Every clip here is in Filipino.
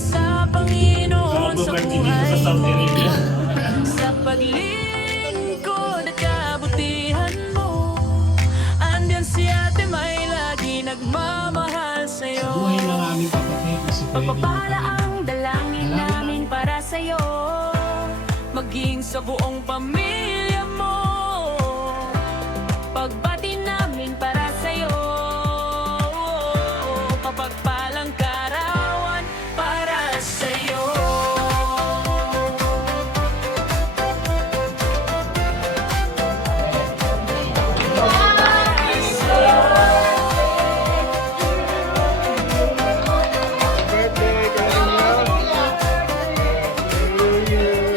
sa Panginoon sa buhay mo, sa paglingkod at kabutihan mo. Andyan si Ate May, lagi nagmamahal sa'yo. Buhay ng aming kapatid na si Freddy. Pagpapala ang dalangin namin para sa'yo, maging sa buong pamilya mo. Pagbati namin para sa'yo, mapagpalang kaarawan para sa'yo.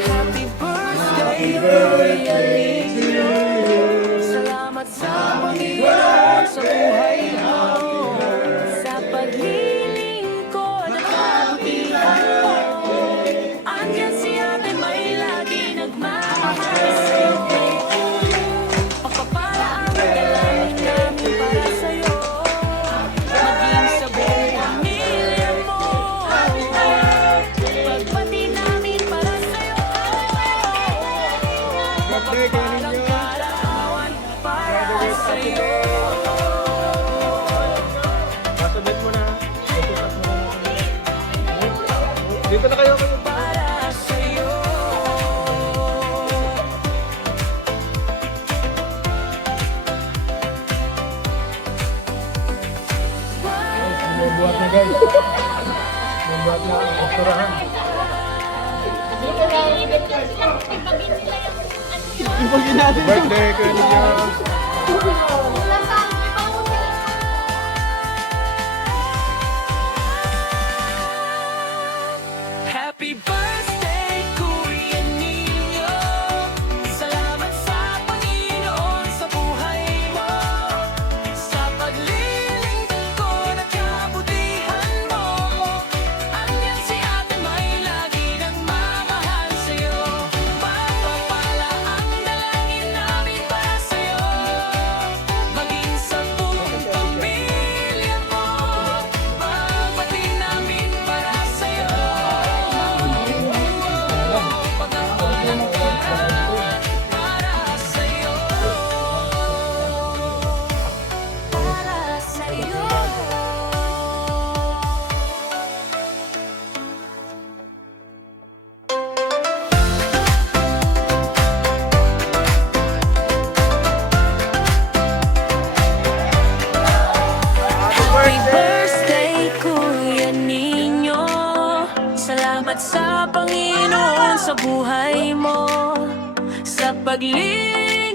Happy birthday, Kuya Lino. Salamat sa Panginoon sa buhay mo, sa paglilingkod at kabutihan mo. Andyan si Ate May, lagi nagmamahal sa'yo. Pagpapala ang dalangin namin para sa'yo, maging sa buong pamilya mo. Pagbati namin para sa'yo, mapagpalang kaarawan para sa'yo. Kasabit mo na. Dito na kayo. Para sa'yo. Bubuhat na guys. Bubuhat na ang resturahan. Birthday, Kuya Lino. Happy birthday, Kuya Nino. Salamat sa Panginoon sa buhay mo, sa paglilingkod at kabutihan mo. Andyan si Ate May, lagi nagmamahal sa'yo. Pagpapala ang dalangin namin para sa'yo, maging sa buong pamilya mo. Pagbati namin para sa'yo, pagpapalang kaarawan para sa'yo. Para sa'yo. Happy birthday, Kuya Nino. Salamat sa Panginoon sa buhay mo, sa paglilingkod